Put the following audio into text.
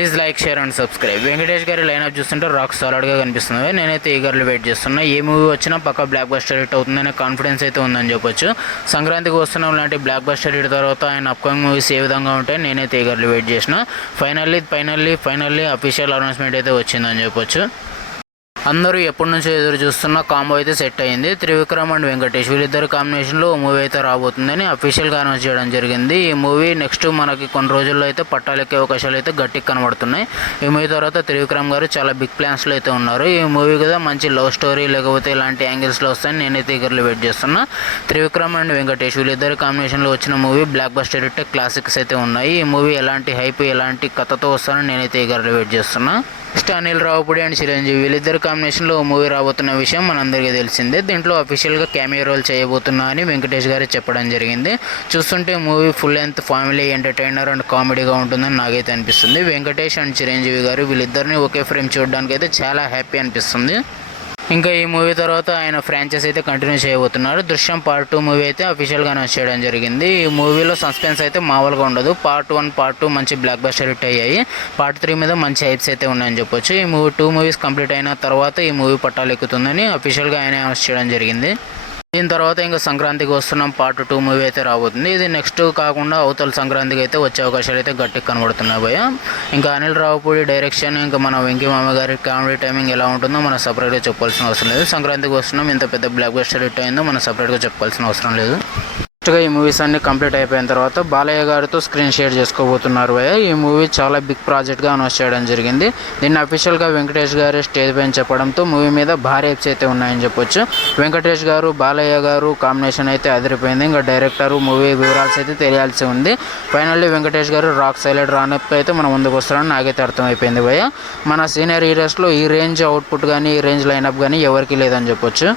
Please like, share and subscribe. Venkatesh గారి lineup చూస్తుంటే rock సాలిడ్గా కనిపిస్తుంది. నేనైతే ఈగర్లు వెయిట్ చేస్తున్నా. ఏ మూవీ వచ్చినా పక్క బ్లాక్ బస్టర్ హిట్ అవుతుందనే కాన్ఫిడెన్స్ అయితే ఉందని చెప్పొచ్చు. సంక్రాంతికి వస్తున్నాం లాంటి బ్లాక్ బస్టర్ హిట్ తర్వాత ఆయన అప్కమింగ్ మూవీస్ ఏ విధంగా ఉంటాయి నేనైతే ఈగర్లు వెయిట్ చేసిన. ఫైనల్లీ అఫీషియల్ అనౌన్స్మెంట్ అయితే వచ్చిందని చెప్పొచ్చు. అందరూ ఎప్పటి నుంచో ఎదురు చూస్తున్న కాంబో అయితే సెట్ అయింది. త్రివిక్రమ్ అండ్ వెంకటేష్ వీళ్ళిద్దరు కాంబినేషన్లో మూవీ అయితే రాబోతుందని అఫీషియల్గా అనౌన్స్ చేయడం జరిగింది. ఈ మూవీ నెక్స్ట్ మనకి కొన్ని రోజుల్లో అయితే పట్టాలెక్కే అవకాశాలు అయితే గట్టిగా కనబడుతున్నాయి. ఈ మూవీ తర్వాత త్రివిక్రమ్ గారు చాలా బిగ్ ప్లాన్స్లో అయితే ఉన్నారు. ఈ మూవీ కదా మంచి లవ్ స్టోరీ లేకపోతే ఇలాంటి యాంగిల్స్లో వస్తాయని నేనైతే ఈగర్లు వెయిట్ చేస్తున్నా. త్రివిక్రమ్ అండ్ వెంకటేష్ వీళ్ళిద్దరు కాంబినేషన్లో వచ్చిన movie block buster hit classics అయితే ఉన్నాయి. ఈ మూవీ ఎలాంటి హైప్ ఎలాంటి కథతో వస్తానని నేనైతే ఈగర్లు వెయిట్ చేస్తున్నా. నెక్స్ట్ అనిల్ రావుపూడి అండ్ చిరంజీవి వీళ్ళిద్దరు కాంబినేషన్లో మూవీ రాబోతున్న విషయం మనందరికీ తెలిసిందే. దీంట్లో అఫీషియల్గా క్యామియో రోల్ చేయబోతున్నా అని వెంకటేష్ గారు చెప్పడం జరిగింది. చూస్తుంటే movie full length family entertainer and కామెడీగా ఉంటుందని నాకైతే అనిపిస్తుంది. వెంకటేష్ అండ్ చిరంజీవి గారు వీళ్ళిద్దరిని ఒకే ఫ్రేమ్ చూడడానికి అయితే చాలా హ్యాపీ అనిపిస్తుంది. ఇంకా ఈ మూవీ తర్వాత ఆయన ఫ్రాంచైజ్ అయితే కంటిన్యూ చేయబోతున్నారు. దృశ్యం పార్ట్ 2 మూవీ అయితే అఫీషియల్గా అనౌన్స్ చేయడం జరిగింది. ఈ మూవీలో సస్పెన్స్ అయితే మామూలుగా ఉండదు. పార్ట్ 1, పార్ట్ 2 మంచి బ్లాక్ బస్టర్ హిట్ అయ్యాయి. పార్ట్ 3 మీద మంచి హైప్స్ అయితే ఉన్నాయని చెప్పొచ్చు. ఈ మూవీ 2 మూవీస్ కంప్లీట్ అయిన తర్వాత ఈ మూవీ పట్టాలు ఎక్కుతుందని అఫీషియల్గా ఆయన అనౌన్స్ చేయడం జరిగింది. దీని తర్వాత ఇంకా సంక్రాంతికి వస్తున్నాం పార్ట్ 2 మూవీ అయితే రాబోతుంది. ఇది నెక్స్ట్ కాకుండా అవతల సంక్రాంతికి అయితే వచ్చే అవకాశాలు అయితే గట్టిగా కనబడుతున్నాయి భయ్య. ఇంకా అనిల్ రావుపూడి డైరెక్షన్ ఇంకా మన వెంకీ మామ గారి కామెడీ టైమింగ్ ఎలా ఉంటుందో మనం సపరేట్గా చెప్పాల్సిన అవసరం లేదు. సంక్రాంతికి వస్తున్నాం, ఇంత పెద్ద బ్లాక్ బస్టర్ హిట్ అయిందో మనం సపరేట్గా చెప్పాల్సిన అవసరం లేదు. నెక్స్ట్గా ఈ మూవీస్ అన్ని కంప్లీట్ అయిపోయిన తర్వాత బాలయ్య గారితో స్క్రీన్ షేర్ చేసుకోబోతున్నారు భయ్య. ఈ మూవీ చాలా బిగ్ ప్రాజెక్ట్గా అనౌన్స్ చేయడం జరిగింది. దీన్ని అఫీషియల్గా వెంకటేష్ గారు స్టేజ్ పైన చెప్పడంతో మూవీ మీద భారీ హైప్స్ అయితే ఉన్నాయని చెప్పొచ్చు. వెంకటేష్ గారు బాలయ్య గారు కాంబినేషన్ అయితే అదిరిపోయింది. ఇంకా డైరెక్టర్ మూవీ వివరాల్సి అయితే తెలియాల్సి ఉంది. ఫైనల్లీ వెంకటేష్ గారు రాక్ సైలెంట్ రానప్పుడు అయితే మన ముందుకు వస్తారని నాకైతే అర్థమైపోయింది భయ్య. మన సీనియర్ హీరోస్లో ఈ రేంజ్ అవుట్పుట్ కానీ ఈ రేంజ్ లైనప్ కానీ ఎవరికి లేదని చెప్పొచ్చు.